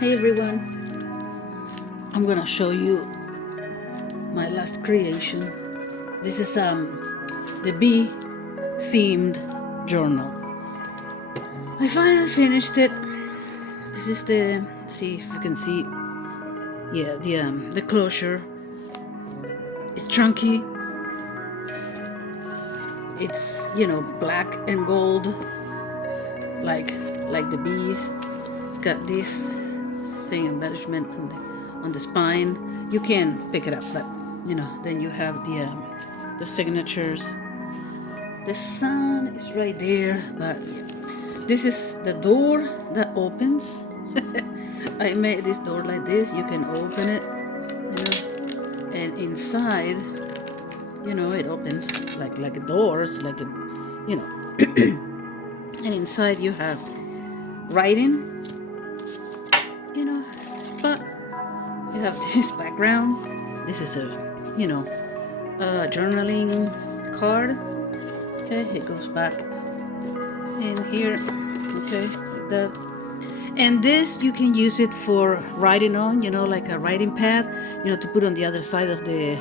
Hey everyone, I'm gonna show you my last creation. This is the bee themed journal. I finally finished it. This is the, see if you can see, yeah, the closure. It's chunky. It's black and gold, like the bees. It's got this thing embellishment on the spine. You can pick it up, but then you have the signatures. The sun is right there, but yeah. This is the door that opens. I made this door like this. You can open it, and inside, it opens like a doors, like a, you know, and inside you have writing, you know, but you have this background. This is a journaling card. Okay, it goes back in here. Okay, like that. And this you can use it for writing on, like a writing pad, to put on the other side of the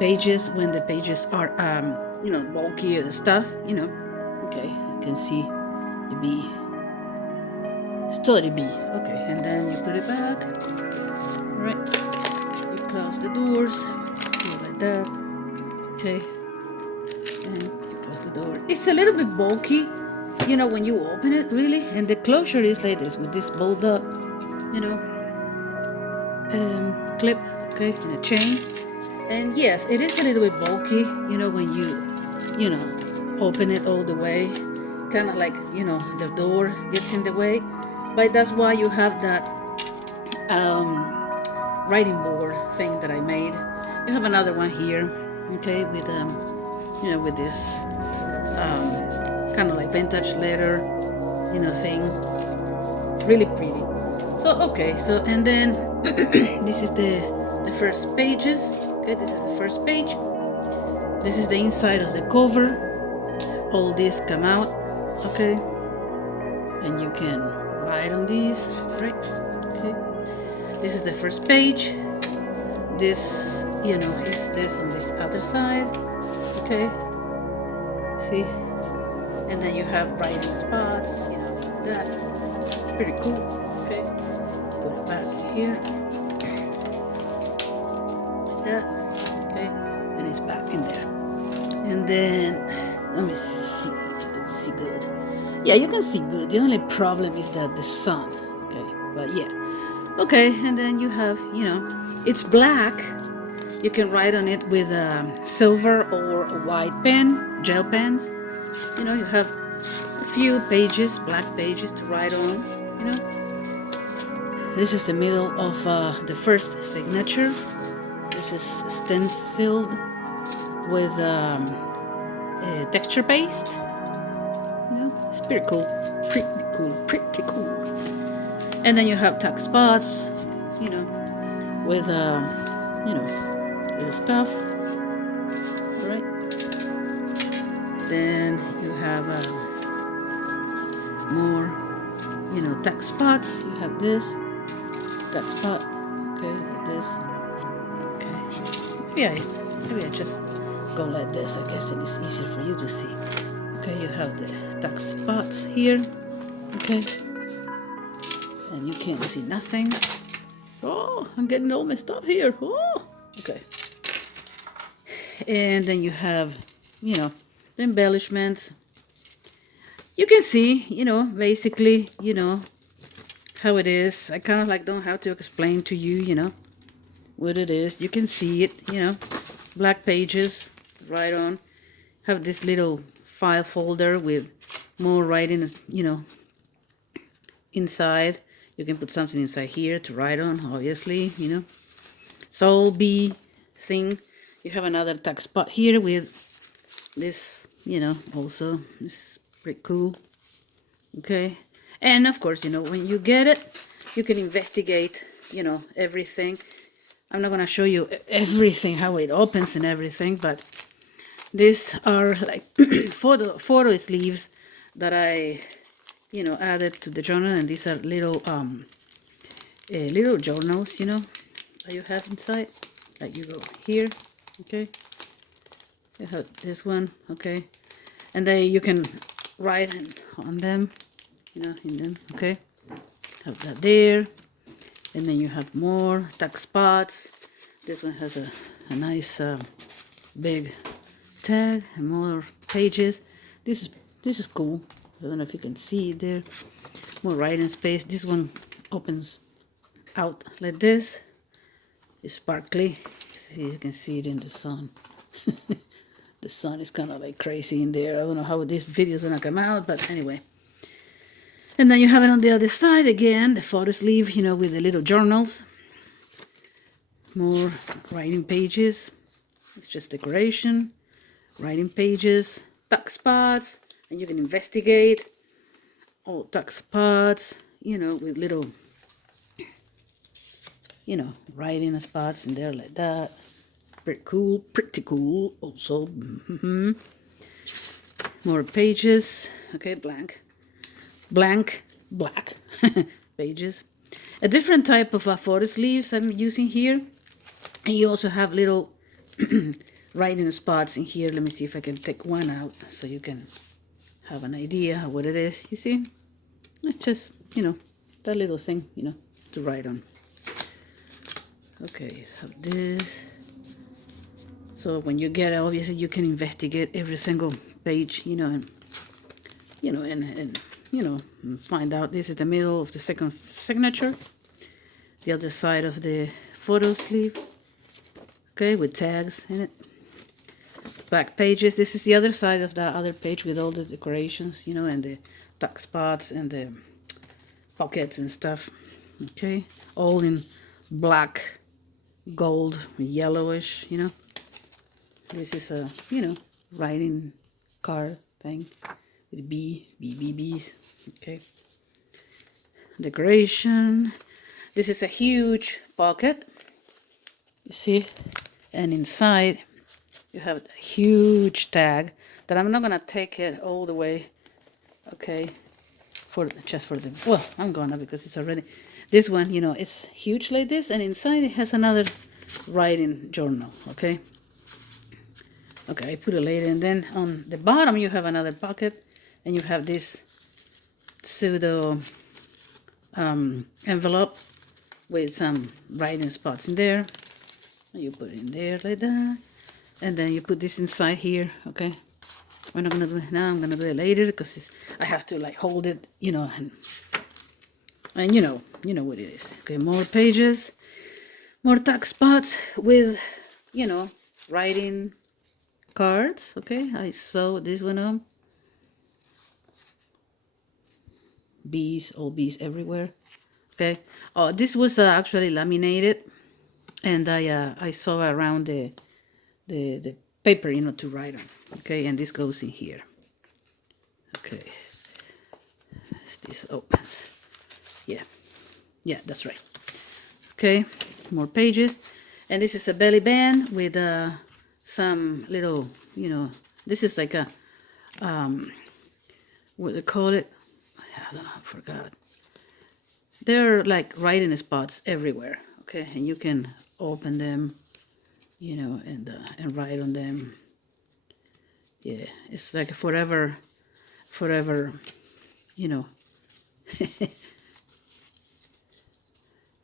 pages when the pages are, bulky and stuff. Okay, you can see the bee. Story bee. Okay, and then you put it back. All right. You close the doors. Go like that. Okay. And you close the door. It's a little bit bulky, when you open it, really. And the closure is like this with this bolt up, clip, okay, and a chain. And yes, it is a little bit bulky, when you open it all the way. Kind of like, the door gets in the way. But that's why you have that writing board thing that I made. You have another one here, okay, with with this kind of like vintage leather, thing. Really pretty. So okay, so and then this is the first pages. Okay, this is the first page. This is the inside of the cover. All these come out, okay, and you can write on these, right? Okay. This is the first page. This, is this on this other side, okay? See? And then you have writing spots, that. Pretty cool, okay? Put it back here. Like that, okay? And it's back in there. And then, let me see if you can see good. Yeah, you can see good. The only problem is that the sun, okay? But yeah. Okay, and then you have, it's black. You can write on it with a silver or a white pen, gel pens. You have a few pages, black pages to write on, This is the middle of the first signature. This is stenciled with texture paste. It's pretty cool. Pretty cool. And then you have tuck spots, with little stuff. All right. Then you have more, tuck spots. You have this tuck spot. Okay, like this. Okay. Maybe I just go like this. I guess it's easier for you to see. Okay, you have the tuck spots here. Okay. And you can't see nothing. Oh, I'm getting all messed up here. Oh, okay. And then you have, the embellishments. You can see, basically, how it is. I kind of like don't have to explain to you, what it is. You can see it, black pages, right on. Have this little file folder with more writing, inside. You can put something inside here to write on, obviously, Soul bee thing. You have another tuck spot here with this, also. It's pretty cool. Okay. And of course, when you get it, you can investigate, everything. I'm not going to show you everything, how it opens and everything, but these are like photo sleeves that I added to the journal, and these are little little journals, you know, that you have inside. Like you go here, okay. You have this one, okay, and then you can write on them, you know, in them, okay. Have that there, and then you have more tuck spots. This one has a nice big tag and more pages. This is cool. I don't know if you can see it there. More writing space. This one opens out like this. It's sparkly. See, you can see it in the sun. The sun is kind of like crazy in there. I don't know how this video is gonna come out, but anyway. And then you have it on the other side again, the photo sleeve, you know, with the little journals. More writing pages. It's just decoration. Writing pages, tuck spots, and you can investigate all tuck spots, you know, with little, you know, writing spots in there like that. Pretty cool also. More pages, okay, black pages. A different type of photo sleeves I'm using here. And you also have little writing spots in here. Let me see if I can take one out so you can have an idea of what it is. You see? It's just, you know, that little thing, you know, to write on. Okay, you have this. So when you get it, obviously you can investigate every single page, you know, and and find out this is the middle of the second signature, the other side of the photo sleeve, okay, with tags in it. Back pages. This is the other side of that other page with all the decorations, you know, and the tuck spots and the pockets and stuff. Okay, all in black, gold, yellowish, you know. This is a, you know, writing card thing with B's. Okay. Decoration. This is a huge pocket. You see, and inside you have a huge tag that I'm not gonna take it all the way. Okay, just for the, well, I'm gonna, because it's already, this one, you know, it's huge like this, and inside it has another writing journal. Okay. Okay, I put it later, and then on the bottom you have another pocket, and you have this pseudo envelope with some writing spots in there. You put it in there like that, and then you put this inside here. Okay, we're not gonna do it now. I'm gonna do it later because I have to like hold it, you know, and you know what it is. Okay, more pages, more tuck spots with, you know, writing cards. Okay, I saw this one on. Bees, all bees everywhere. Okay. Oh, this was actually laminated, and I saw around the paper, you know, to write on. Okay, and this goes in here. Okay. This opens. Yeah, that's right. Okay, more pages, and this is a belly band with some little, you know, this is like a what they call it, I don't know, I forgot. There are like writing spots everywhere. Okay, and you can open them, you know, and write on them. Yeah, it's like forever, you know.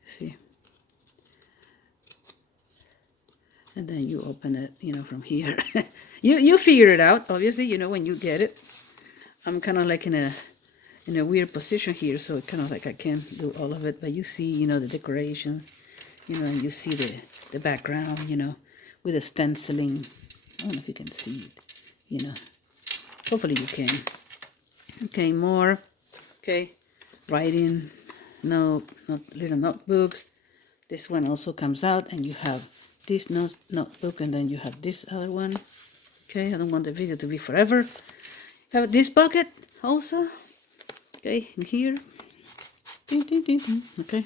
See, and then you open it, you know, from here. you figure it out, obviously, you know, when you get it. I'm kind of like in a weird position here, so kind of like I can't do all of it, but you see, you know, the decorations, you know, and you see the background, you know, with the stenciling. I don't know if you can see it, you know. Hopefully you can. Okay, more. Okay, writing, no, not little notebooks. This one also comes out, and you have this notebook, and then you have this other one. Okay, I don't want the video to be forever. Have this bucket also. Okay, in here. Ding, ding, ding, ding. Okay,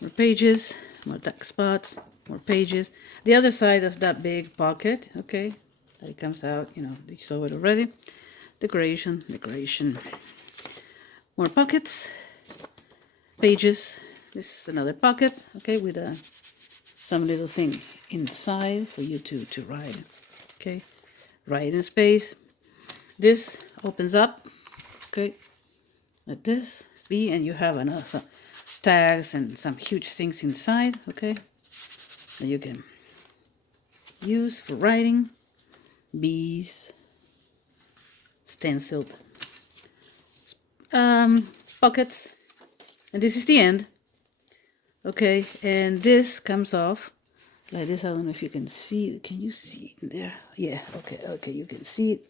more pages, more tuck spots, more pages. The other side of that big pocket. Okay, that it comes out. You know, you saw it already. Decoration. More pockets, pages, this is another pocket, okay, with some little thing inside for you to write, okay, writing space. This opens up, okay, like this, and you have another some tags and some huge things inside, okay, that you can use for writing, bees, stenciled pockets, and this is the end, okay, and this comes off like this. I don't know if you can see it. Can you see it in there? Yeah, okay, you can see it.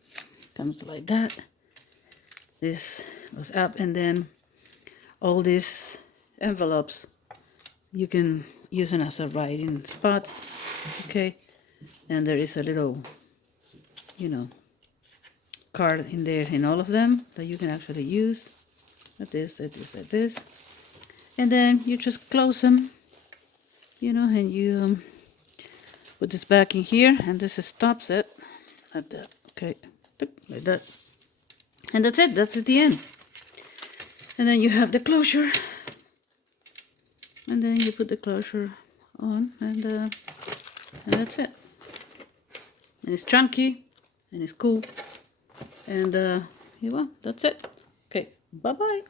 Comes like that. This goes up, and then all these envelopes you can use them as a writing spots, okay, and there is a little, you know, card in there in all of them that you can actually use like this, like this, and then you just close them, you know, and you put this back in here, and this stops it like that, okay, like that, and that's it. That's at the end. And then you have the closure, and then you put the closure on, and that's it. And it's chunky, and it's cool, and yeah, well, that's it. Okay, bye bye.